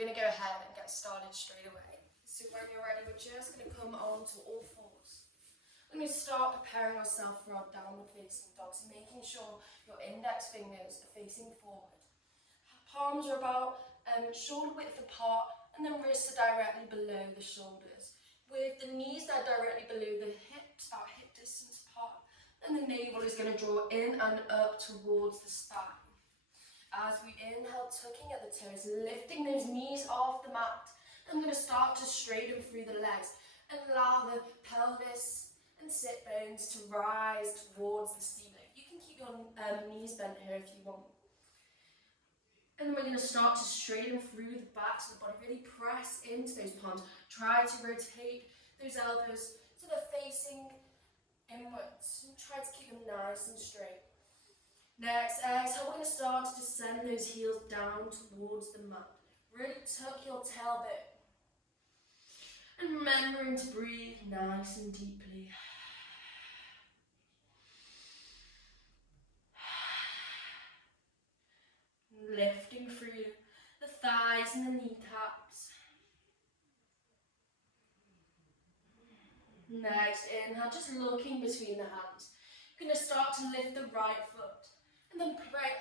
We're going to go ahead and get started straight away. So when you're ready, we're just going to come on to all fours. We're going to start preparing ourselves for our downward facing dog, so making sure your index fingers are facing forward. Palms are about shoulder width apart, and then wrists are directly below the shoulders, with the knees that are directly below the hips, about hip distance apart, and the navel is going to draw in and up towards the spine. As we inhale, tucking at the toes, lifting those knees off the mat. I'm going to start to straighten through the legs and allow the pelvis and sit bones to rise towards the ceiling. You can keep your knees bent here if you want. And then we're going to start to straighten through the backs of the body, really press into those palms. Try to rotate those elbows so they're facing inwards. And try to keep them nice and straight. Next, exhale, we're going to start to descend those heels down towards the mat. Really tuck your tailbone. And remembering to breathe nice and deeply. Lifting through the thighs and the kneecaps. Next, inhale, just looking between the hands. You're going to start to lift the right foot. And then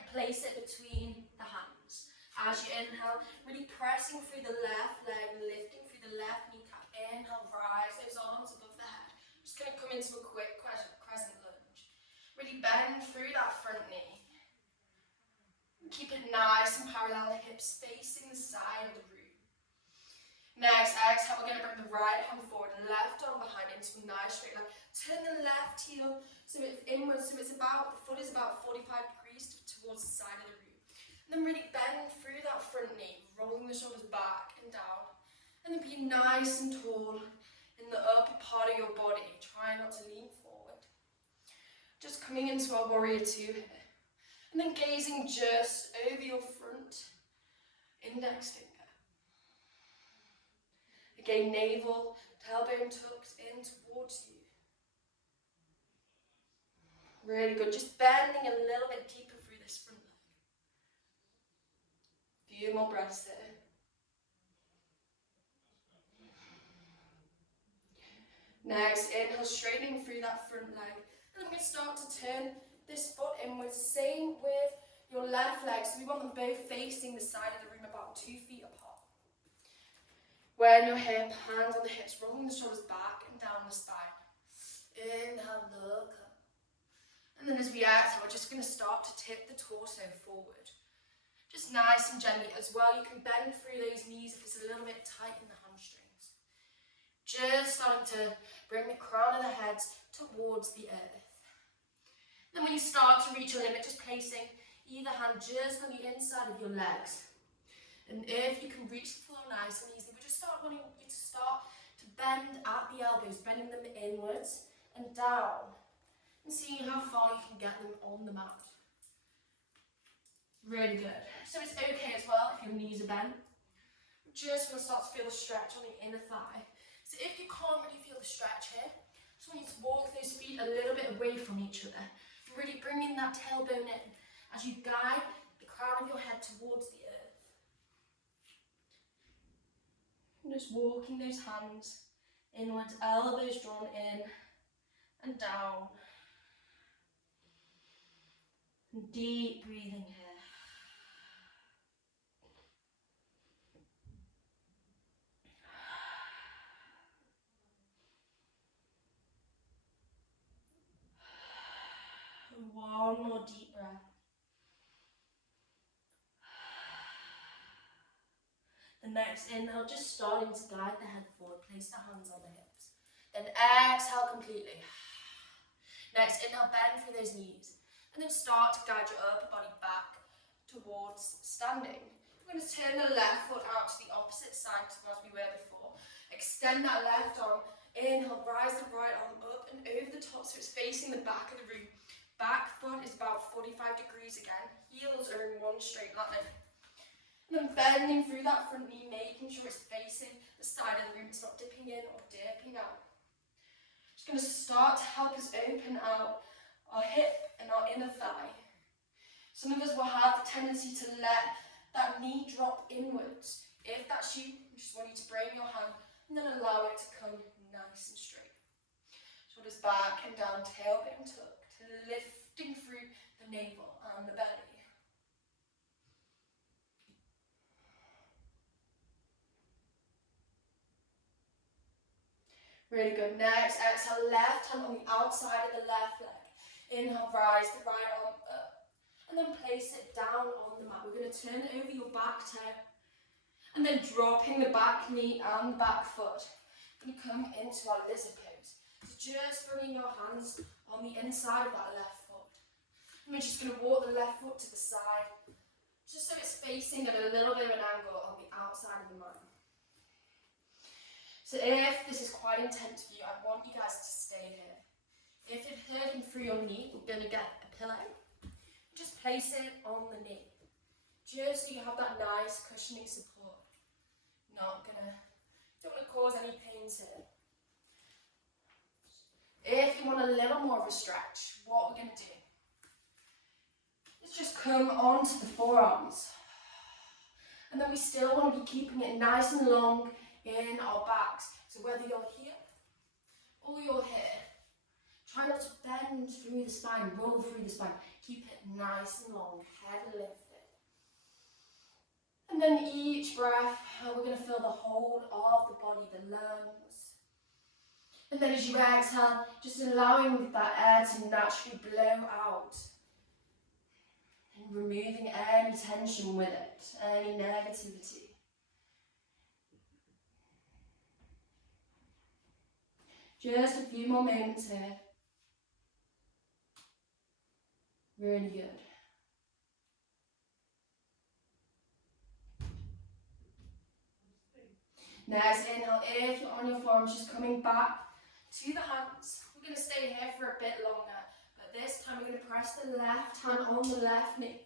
place it between the hands. As you inhale, really pressing through the left leg, lifting through the left kneecap. Inhale, rise those arms above the head. Just going to come into a quick crescent lunge. Really bend through that front knee. Keep it nice and parallel, hips facing the side of the room. Next, exhale, we're going to bring the right hand forward, left arm behind into a nice straight line. Turn the left heel so it's inwards, so it's about, the foot is about 45 degrees towards the side of the room. And then really bend through that front knee, rolling the shoulders back and down. And then be nice and tall in the upper part of your body. Try not to lean forward. Just coming into our warrior two here. And then gazing just over your front index finger. Again, navel, tailbone tucked in towards you. Really good. Just bending a little bit deeper through this front leg. Few more breaths there. Next, inhale, straightening through that front leg. And I'm going to start to turn this foot inwards. Same with your left leg. So we want them both facing the side of the room, about 2 feet apart. When your hip, hands on the hips, rolling the shoulders back and down the spine. Inhale, look up. And then as we exhale, we're just going to start to tip the torso forward. Just nice and gently as well. You can bend through those knees if it's a little bit tight in the hamstrings. Just starting to bring the crown of the head towards the earth. Then when you start to reach your limit, just placing either hand just on the inside of your legs. And if you can reach the floor nice and easily, we just wanting you to start to bend at the elbows, bending them inwards and down. And seeing how far you can get them on the mat. Really good. So it's okay as well if your knees are bent. Just want to start to feel the stretch on the inner thigh. So if you can't really feel the stretch here, just want you to walk those feet a little bit away from each other. And really bringing that tailbone in as you guide the crown of your head towards the earth. And just walking those hands inwards, elbows drawn in and down. And deep breathing here. One more deep breath. The next inhale, just starting to guide the head forward. Place the hands on the hips. Then exhale completely. Next inhale, bend through those knees. And then start to guide your upper body back towards standing. We're going to turn the left foot out to the opposite side as we were before. Extend that left arm. Inhale, rise the right arm up and over the top so it's facing the back of the room. Back foot is about 45 degrees again. Heels are in one straight line. And then bending through that front knee, making sure it's facing the side of the room. It's not dipping in or dipping out. Just going to start to help us open out our hip and our inner thigh. Some of us will have the tendency to let that knee drop inwards If that's you, I just want you to bring your hand and then allow it to come nice and straight. Shoulders back and down, tailbone tucked, lifting through the navel and the belly. Really good. Next, exhale, left hand on the outside of the left leg. Inhale, rise the right arm up. And then place it down on the mat. We're going to turn it over your back toe. And then dropping the back knee and the back foot. We're going to come into our lizard pose. So just bringing your hands on the inside of that left foot. And we're just going to walk the left foot to the side. Just so it's facing at a little bit of an angle on the outside of the mat. So if this is quite intense for you, I want you guys to stay here. If it's hurting through your knee, we're going to get a pillow. Just place it on the knee. Just so you have that nice cushioning support. Don't want to cause any pains here. If you want a little more of a stretch, what we're going to do is just come onto the forearms. And then we still want to be keeping it nice and long in our backs. So whether you're here or you're here, try not to bend through the spine, roll through the spine. Keep it nice and long, head lifted. And then each breath, we're going to feel the whole of the body, the lungs. And then as you exhale, just allowing that air to naturally blow out. And removing any tension with it, any negativity. Just a few more moments here. Really good. Next, inhale, if you're on your forearms, just coming back to the hands. We're going to stay here for a bit longer, but this time we're going to press the left hand on the left knee.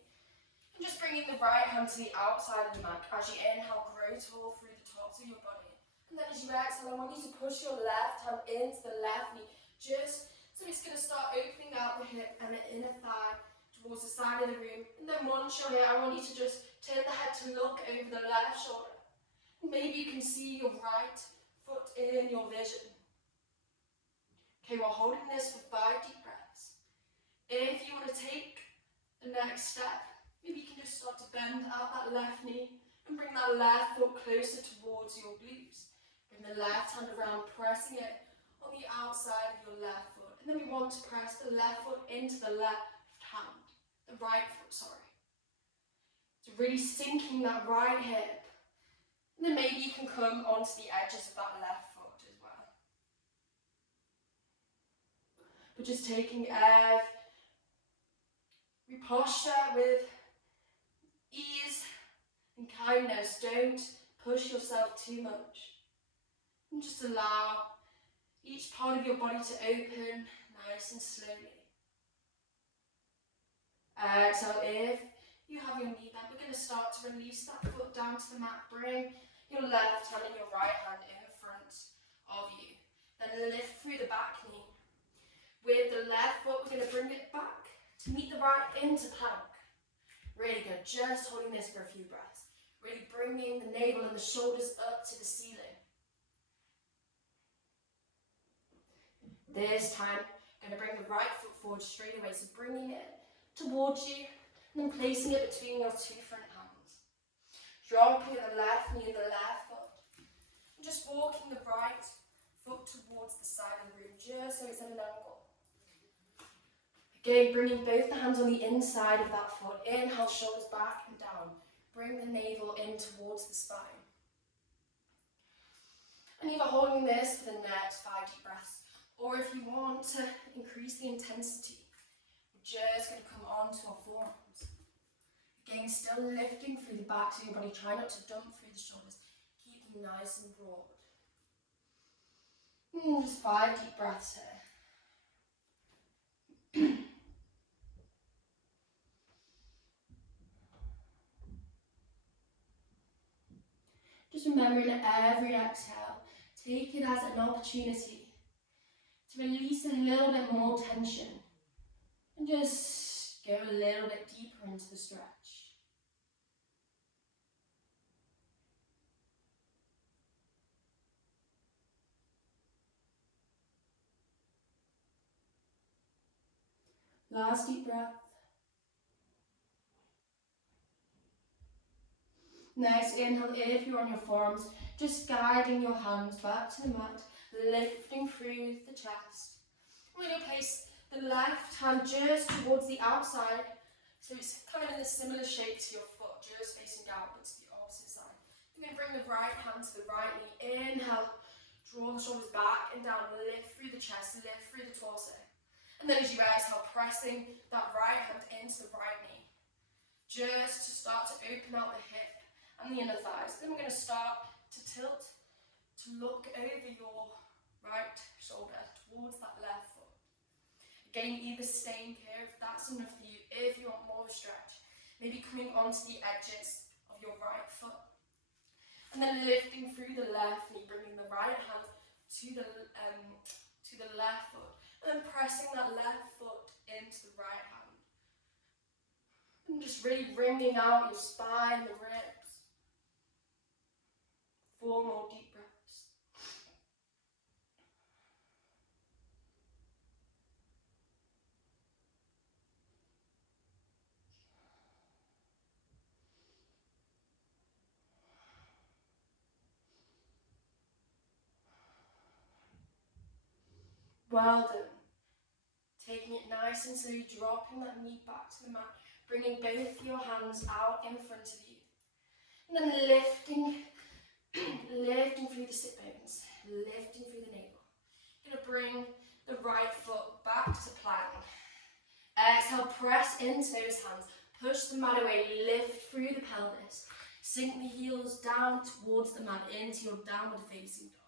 And just bringing the right hand to the outside of the mat. As you inhale, grow tall through the tops of your body. And then as you exhale, I want you to push your left hand into the left knee. Just so it's going to start opening out the hip and the inner thigh towards the side of the room. And then once you're here, I want you to just turn the head to look over the left shoulder. Maybe you can see your right foot in your vision. Okay, we're holding this for 5 deep breaths. If you want to take the next step, maybe you can just start to bend out that left knee and bring that left foot closer towards your glutes. Bring the left hand around, pressing it on the outside of your left foot. And then we want to press the left foot into the left hand, the right foot, sorry. So really sinking that right hip. And then maybe you can come onto the edges of that left foot as well. But just taking every posture with ease and kindness. Don't push yourself too much. And just allow each part of your body to open nice and slowly. Exhale, if you have your knee bent, we're going to start to release that foot down to the mat. Bring your left hand and your right hand in front of you. Then lift through the back knee. With the left foot, we're going to bring it back to meet the right into plank. Really good. Just holding this for a few breaths. Really bringing the navel and the shoulders up to the ceiling. This time, I'm going to bring the right foot forward straight away. So bringing it towards you and then placing it between your two front hands. Dropping the left knee and the left foot. And just walking the right foot towards the side of the room, just so it's at an angle. Again, bringing both the hands on the inside of that foot. Inhale, shoulders back and down. Bring the navel in towards the spine. And either holding this for the next 5 deep breaths, or if you want to increase the intensity, we're just going to come onto our forearms. Again, still lifting through the backs of your body. Try not to dump through the shoulders. Keep them nice and broad. Just 5 deep breaths here. Just remembering that every exhale, take it as an opportunity to release a little bit more tension and just go a little bit deeper into the stretch. Last deep breath. Next, inhale if you're on your forearms, just guiding your hands back to the mat, lifting through the chest. We're going to place the left hand just towards the outside, so it's kind of in a similar shape to your foot, just facing outwards to the opposite side. And then bring the right hand to the right knee. Inhale, draw the shoulders back and down, lift through the chest, lift through the torso. And then as you exhale, pressing that right hand into the right knee, just to start to open out the hip and the inner thighs. Then we're going to start to tilt, to look over your right shoulder towards that left foot. Again, either staying here if that's enough for you, if you want more of a stretch. Maybe coming onto the edges of your right foot. And then lifting through the left knee, bringing the right hand to the left foot. And then pressing that left foot into the right hand. And just really wringing out your spine, the ribs. 4 more deep breaths. Well done. Taking it nice and slowly, dropping that knee back to the mat, bringing both your hands out in front of you. And then lifting through the sit bones, lifting through the navel. You're going to bring the right foot back to plank. Exhale, press into those hands, push the mat away, lift through the pelvis. Sink the heels down towards the mat into your downward facing dog.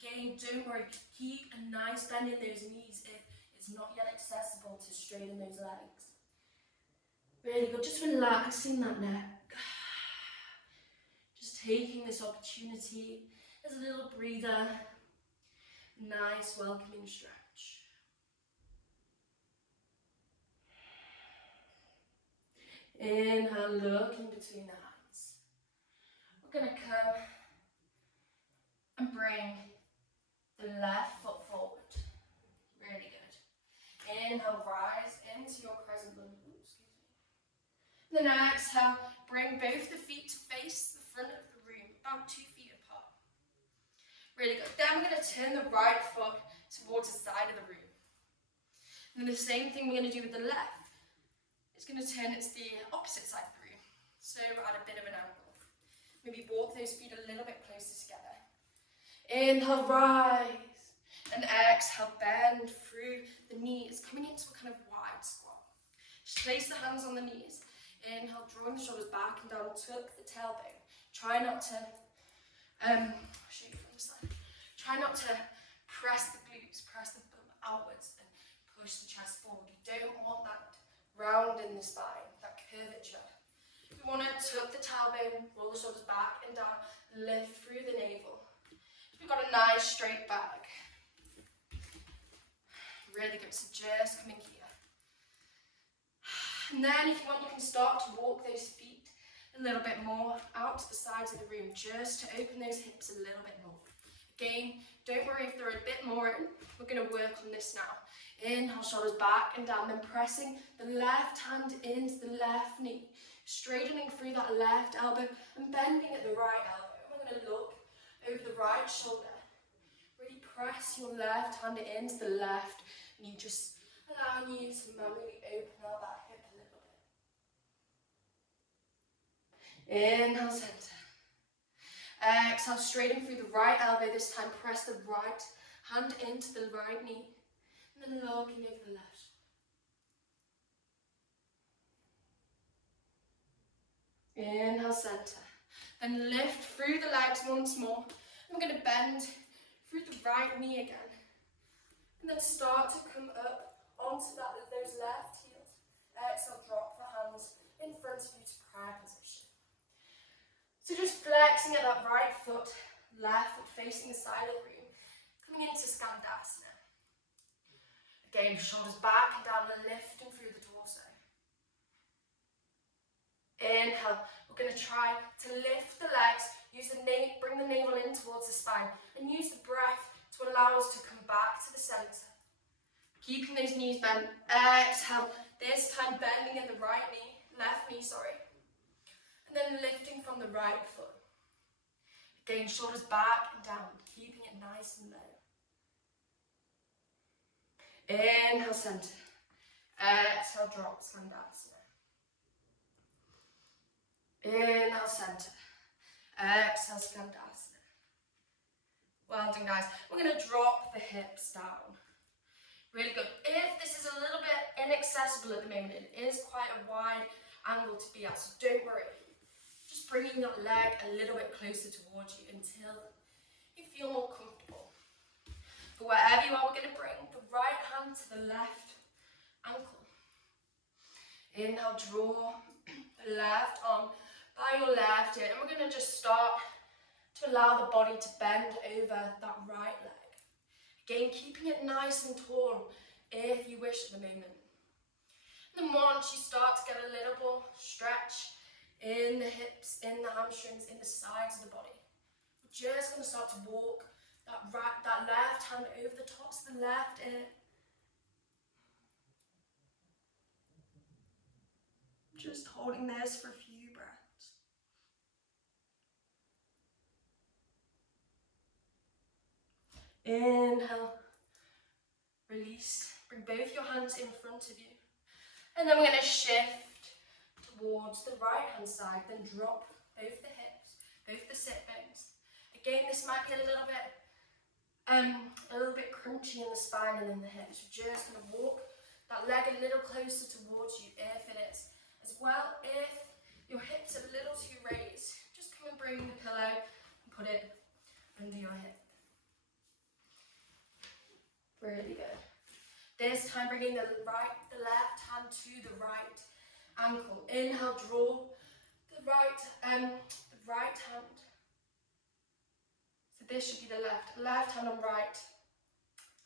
Again, don't worry, keep a nice bend in those knees if it's not yet accessible to straighten those legs. Really good, just relaxing that neck. Just taking this opportunity as a little breather. Nice, welcoming stretch. Inhale, looking between the hands. We're going to come and bring the left foot forward. Really good. Inhale, rise into your crescent lunge. Then exhale, bring both the feet to face the front of the room, about 2 feet apart. Really good. Then we're going to turn the right foot towards the side of the room. And then the same thing we're going to do with the left. It's going to turn it to the opposite side of the room. So at a bit of an angle. Maybe walk those feet a little bit closer together. Inhale, rise. And exhale, bend through the knees, coming into a kind of wide squat. Just place the hands on the knees. Inhale, drawing the shoulders back and down, tuck the tailbone. Try not to, shoot from the side. Try not to press the glutes, press the bum outwards and push the chest forward. You don't want that round in the spine, that curvature. You want to tuck the tailbone, roll the shoulders back and down, lift through the navel. We've got a nice straight back. Really good, so just coming here. And then if you want, you can start to walk those feet a little bit more out to the sides of the room, just to open those hips a little bit more. Again, don't worry if they're a bit more in. We're going to work on this now. Inhale, shoulders back and down, then pressing the left hand into the left knee, straightening through that left elbow and bending at the right elbow. We're going to look over the right shoulder. Really press your left hand into the left knee, just allowing you to manually open out that hip a little bit. Inhale, center. Exhale, straighten through the right elbow. This time, press the right hand into the right knee. And then looking over the left. Inhale, center. Then lift through the legs once more. I'm going to bend through the right knee again. And then start to come up onto those left heels. Exhale, drop the hands in front of you to prayer position. So just flexing at that right foot, left foot facing the side of the room, coming into Skandasana. Again, shoulders back and down, lifting through the torso. Inhale, we're going to try to lift the legs, bring the navel in towards the spine, and use the breath to allow us to come back to the center. Keeping those knees bent. Exhale. This time bending in the right knee, left knee, sorry. And then lifting from the right foot. Again, shoulders back and down, keeping it nice and low. Inhale, center. Exhale, drop, Skandasana. Inhale, center. Exhale, Skandasana. Well done, guys. We're going to drop the hips down. Really good. If this is a little bit inaccessible at the moment, it is quite a wide angle to be at, so don't worry. Just bringing that leg a little bit closer towards you until you feel more comfortable. But wherever you are, we're going to bring the right hand to the left ankle. Inhale, draw the left arm by your left ear, and we're going to just start to allow the body to bend over that right leg. Again, keeping it nice and tall if you wish at the moment. And then once you start to get a little more stretch in the hips, in the hamstrings, in the sides of the body, we're just going to start to walk that left hand over the tops of the left ear. Just holding this for a few breaths. Inhale, release, bring both your hands in front of you. And then we're going to shift towards the right hand side, then drop both the hips, both the sit bones. Again, this might be a little bit crunchy in the spine and in the hips. We're just going to walk that leg a little closer towards you if it is. As well, if your hips are a little too raised, just come and bring the pillow and put it under your hip. Really good. This time bringing the left hand to the right ankle. Inhale, draw the right hand. So this should be the left hand on right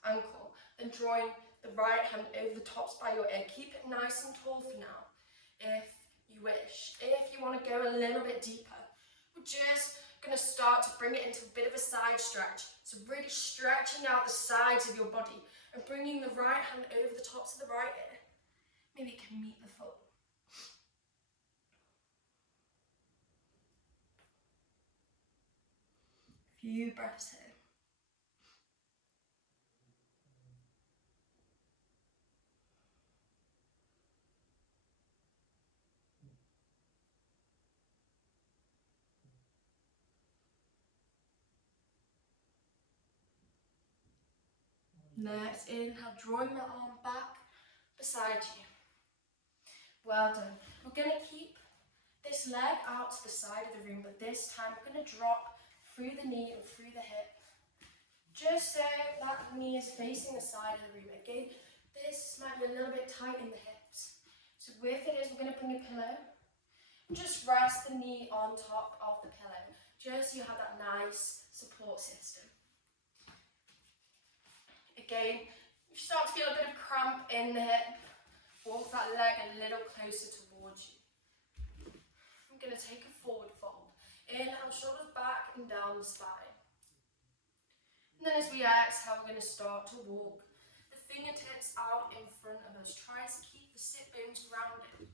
ankle. Then drawing the right hand over the tops by your ear. Keep it nice and tall for now, if you wish. If you want to go a little bit deeper, we're just going to start to bring it into a bit of a side stretch. So really stretching out the sides of your body and bringing the right hand over the tops of the right ear. Maybe you can meet the foot. Few breaths here. Next, inhale, drawing the arm back beside you. Well done. We're going to keep this leg out to the side of the room, but this time we're going to drop through the knee and through the hip. Just so that knee is facing the side of the room. Again, this might be a little bit tight in the hips. So if it is, we're going to bring a pillow and just rest the knee on top of the pillow, just so you have that nice support system. Again, if you start to feel a bit of cramp in the hip, walk that leg a little closer towards you. I'm going to take a forward fold. Inhale, shoulders back and down the spine. And then as we exhale, we're going to start to walk the fingertips out in front of us. Try to keep the sit bones grounded.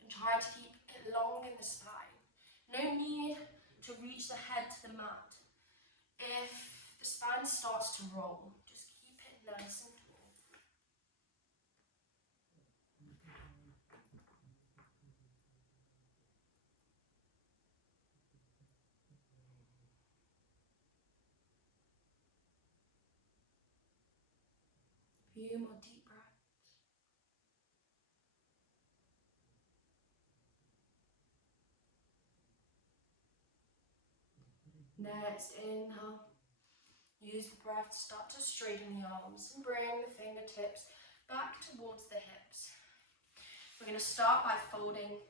And try to keep it long in the spine. No need to reach the head to the mat. If the spine starts to roll, just keep it nice and tall. Few more deep breaths. Next, inhale. Use the breath to start to straighten the arms and bring the fingertips back towards the hips. We're going to start by folding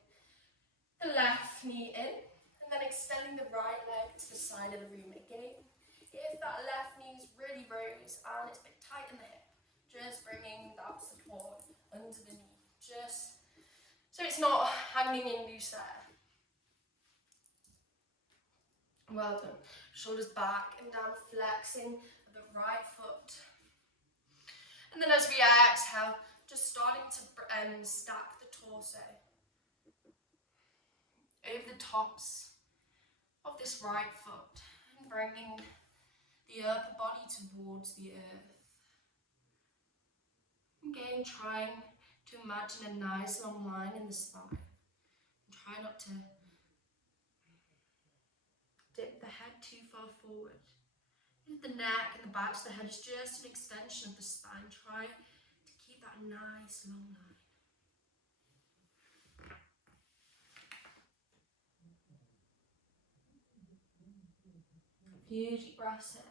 the left knee in and then extending the right leg to the side of the room again. If that left knee is really raised and it's a bit tight in the hip, just bringing that support under the knee, just so it's not hanging in loose there. Well done. Shoulders back and down, flexing the right foot. And then as we exhale, just starting to stack the torso over the tops of this right foot and bringing the upper body towards the earth. Again, trying to imagine a nice long line in the spine. And try not to dip the head too far forward. The neck and the back of the head is just an extension of the spine. Try to keep that nice long line. A few deep breaths here.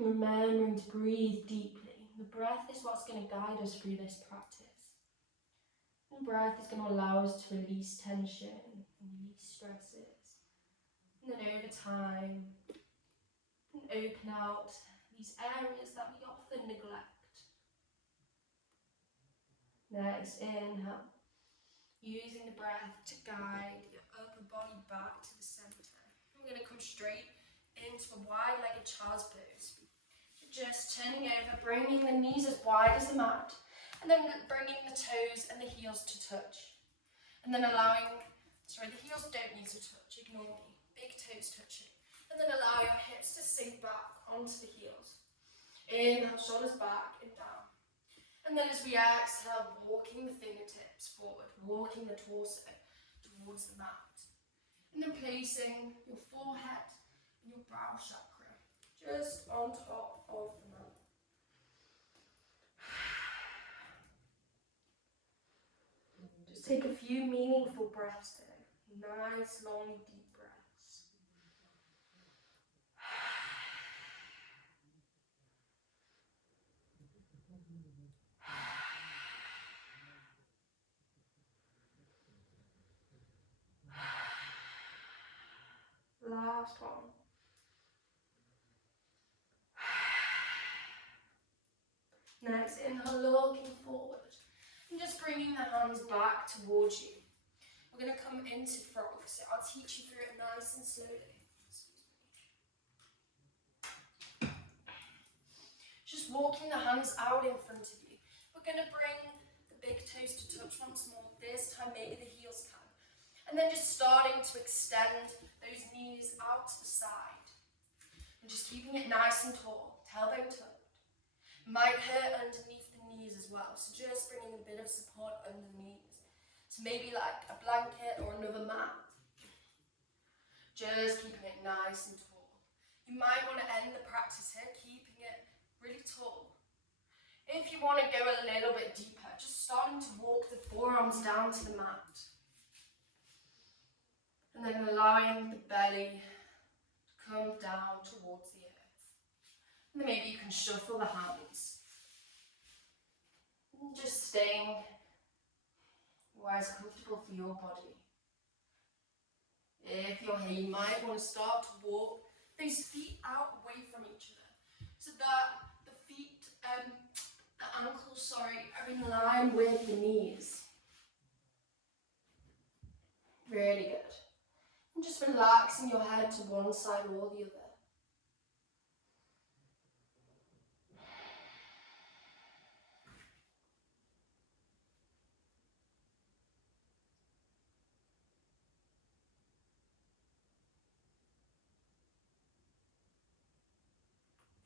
Remembering to breathe deeply. The breath is what's going to guide us through this practice. And breath is going to allow us to release tension and release stresses. And then over time, and open out these areas that we often neglect. Next, inhale. Using the breath to guide your upper body back to the centre. We're going to come straight into a wide-legged child's pose. Just turning over, bringing the knees as wide as the mat, and then bringing the toes and the heels to touch. And then allowing, the heels don't need to touch, ignore me. Big toes touching. And then allow your hips to sink back onto the heels. Inhale, shoulders back and down. And then as we exhale, walking the fingertips forward, walking the torso towards the mat. And then placing your forehead and your brow chakra just on top of the mat. Just take a few meaningful breaths here. Nice, long, deep breaths. Last one. Next, inhale, looking forward. And just bringing the hands back towards you. We're going to come into frog, so I'll teach you through it nice and slowly. Just walking the hands out in front of you. We're going to bring the big toes to touch once more. This time, maybe the heels can. And then just starting to extend those knees out to the side. And just keeping it nice and tall, tailbone tucked. Might hurt underneath the knees as well, so just bringing a bit of support under the knees. So maybe like a blanket or another mat. Just keeping it nice and tall. You might want to end the practice here, keeping it really tall. If you want to go a little bit deeper, just starting to walk the forearms down to the mat. And then allowing the belly to come down towards the earth. And then maybe you can shuffle the hands. And just staying where it's comfortable for your body. If you're here, you might want to start to walk those feet out away from each other. So that the feet, the ankles, are in line with the knees. Really good. And just relaxing your head to one side or the other.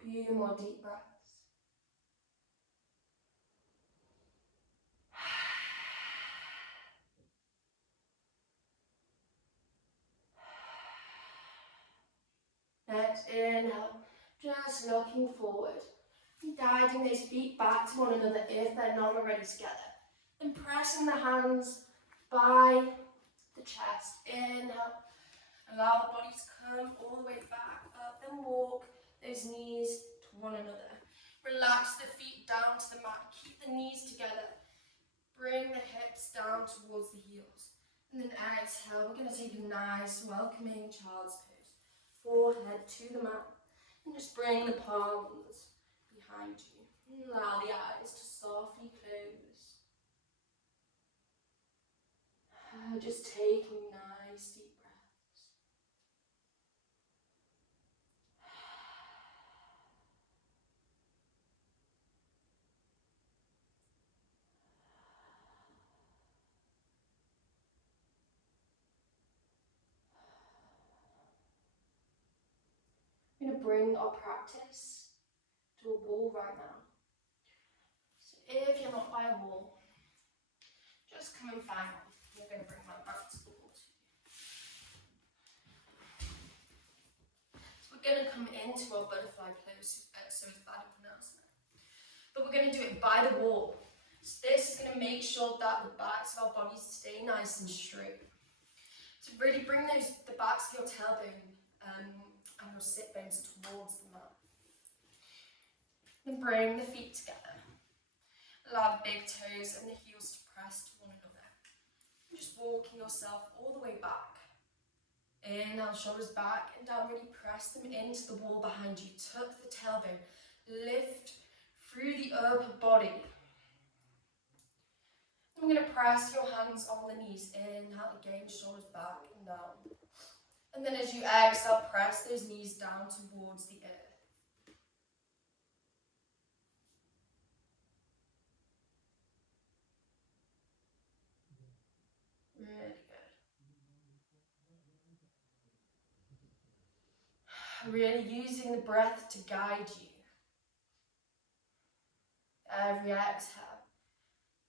Few more deep breaths. Next, inhale, just looking forward and guiding those feet back to one another if they're not already together. Then pressing the hands by the chest. Inhale, allow the body to come all the way back up and walk those knees to one another. Relax the feet down to the mat. Keep the knees together. Bring the hips down towards the heels. And then exhale, we're going to take a nice, welcoming child's pose. Forehead to the mat. And just bring the palms behind you. And allow the eyes to softly close. Just taking nice deep breaths. We're going to bring our practice to a wall right now. So if you're not by a wall, just come and find one. I'm going to bring my back to the wall too. So we're going to come into our butterfly pose, so it's Konasana. But we're going to do it by the wall. So this is going to make sure that the backs of our bodies stay nice and straight. So really bring the backs of your tailbone and your sit bones towards the mat. And bring the feet together. Allow the big toes and the heels to press to one another. And just walking yourself all the way back. Inhale, shoulders back and down. Really press them into the wall behind you. Tuck the tailbone. Lift through the upper body. I'm going to press your hands on the knees. Inhale again, shoulders back and down. And then as you exhale, press those knees down towards the earth. Really good. Really using the breath to guide you. Every exhale,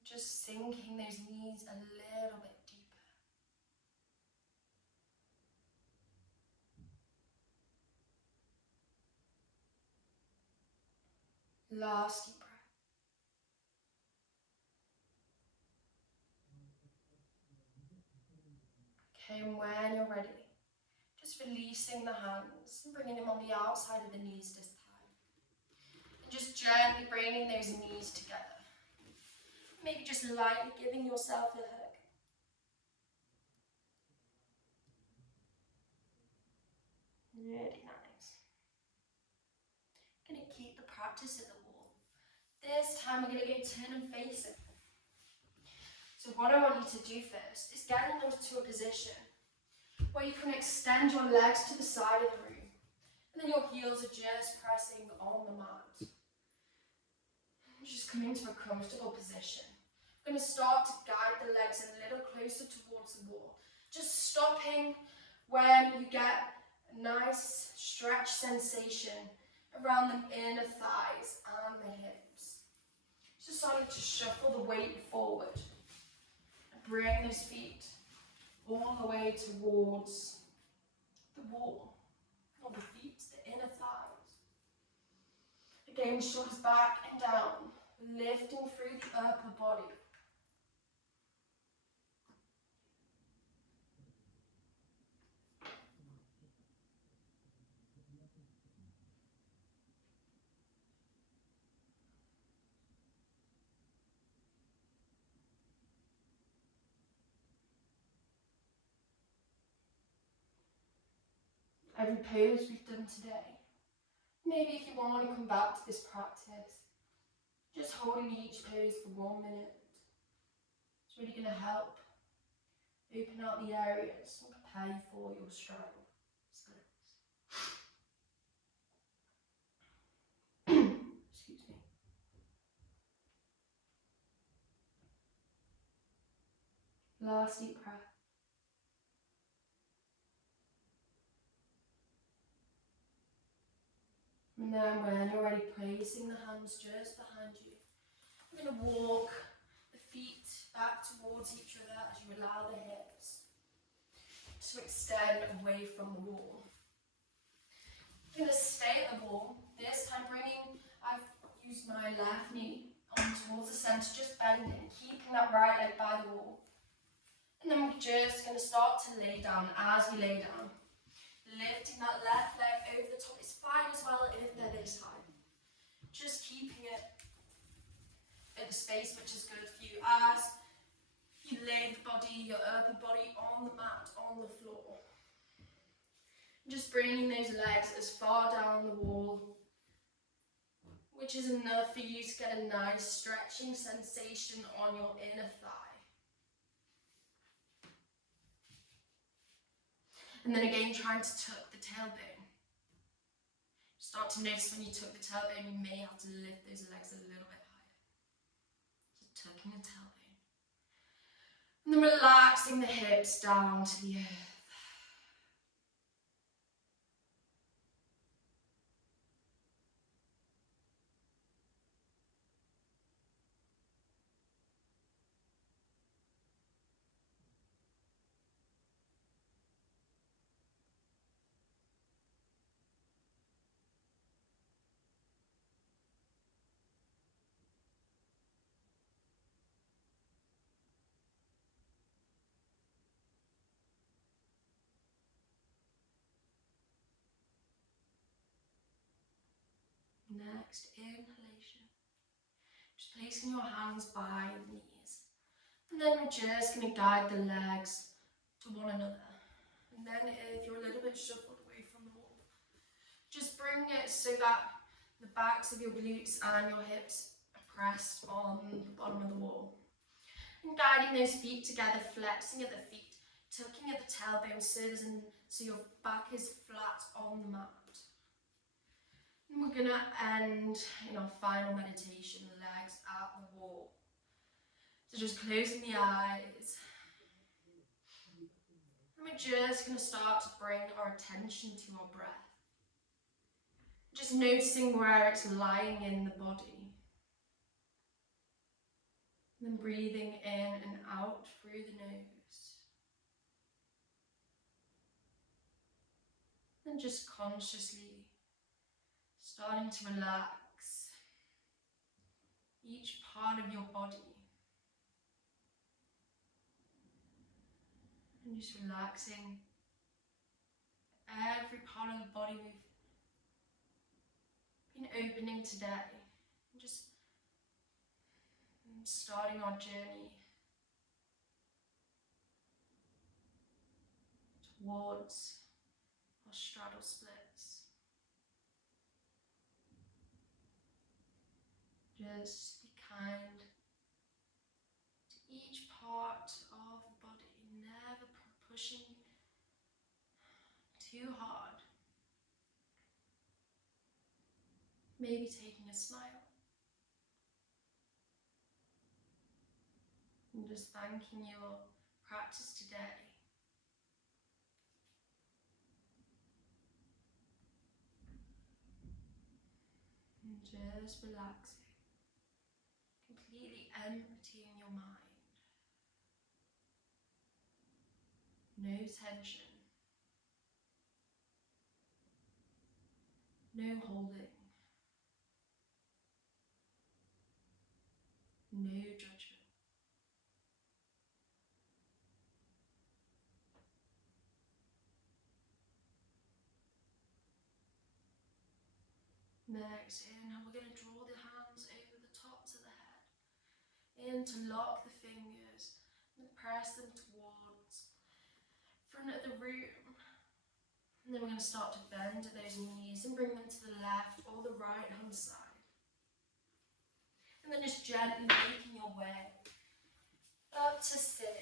just sinking those knees a little bit deeper. Last deep breath. Okay, and when you're ready, just releasing the hands and bringing them on the outside of the knees this time. And just gently bringing those knees together. Maybe just lightly giving yourself a hug. Really nice. Going to keep the practice at the wall. This time we're going to go turn and face it. So what I want you to do first is get into a position where you can extend your legs to the side of the room. And then your heels are just pressing on the mat. Just come into a comfortable position. I'm going to start to guide the legs a little closer towards the wall. Just stopping when you get a nice stretch sensation around the inner thighs and the hips. Just starting to shuffle the weight forward. And bring those feet all the way towards the wall. Not the feet, the inner thighs. Again, shoulders back and down. Lifting through the upper body. Every pose we've done today. Maybe if you want to come back to this practice, just holding each pose for 1 minute. It's really going to help open out the areas and prepare you for your straddle. Excuse me. Last deep breath. And then when you're ready, placing the hands just behind you. You're going to walk the feet back towards each other as you allow the hips to extend away from the wall. You're going to stay at the wall. This time I've used my left knee on towards the centre, just bending, keeping that right leg by the wall. And then we're just going to start to lay down. As we lay down, lifting that left leg over the top. It's fine as well if they're this high. Just keeping it at the space which is good for you as you lay the body, your upper body on the mat, on the floor. Just bringing those legs as far down the wall, which is enough for you to get a nice stretching sensation on your inner thigh. And then again, trying to tuck the tailbone. Start to notice when you tuck the tailbone, you may have to lift those legs a little bit higher. Just tucking the tailbone. And then relaxing the hips down to the earth. Next inhalation. Just placing your hands by the knees. And then we're just going to guide the legs to one another. And then if you're a little bit shuffled away from the wall, just bring it so that the backs of your glutes and your hips are pressed on the bottom of the wall. And guiding those feet together, flexing at the feet, tucking at the tailbone so your back is flat on the mat. And we're going to end in our final meditation, legs at the wall. So just closing the eyes. And we're just going to start to bring our attention to our breath. Just noticing where it's lying in the body. And then breathing in and out through the nose. And just consciously starting to relax each part of your body. And just relaxing every part of the body we've been opening today. And just starting our journey towards our straddle splits. Just be kind to each part of the body, never pushing too hard. Maybe taking a smile. And just thanking your practice today. And just relaxing. Completely emptying your mind. No tension. No holding. No judgment. Next, inhale, we're going to draw the hands over the tops of the head. Interlock the fingers and press them towards front of the room. And then we're going to start to bend at those knees and bring them to the left or the right hand side. And then just gently making your way up to sit.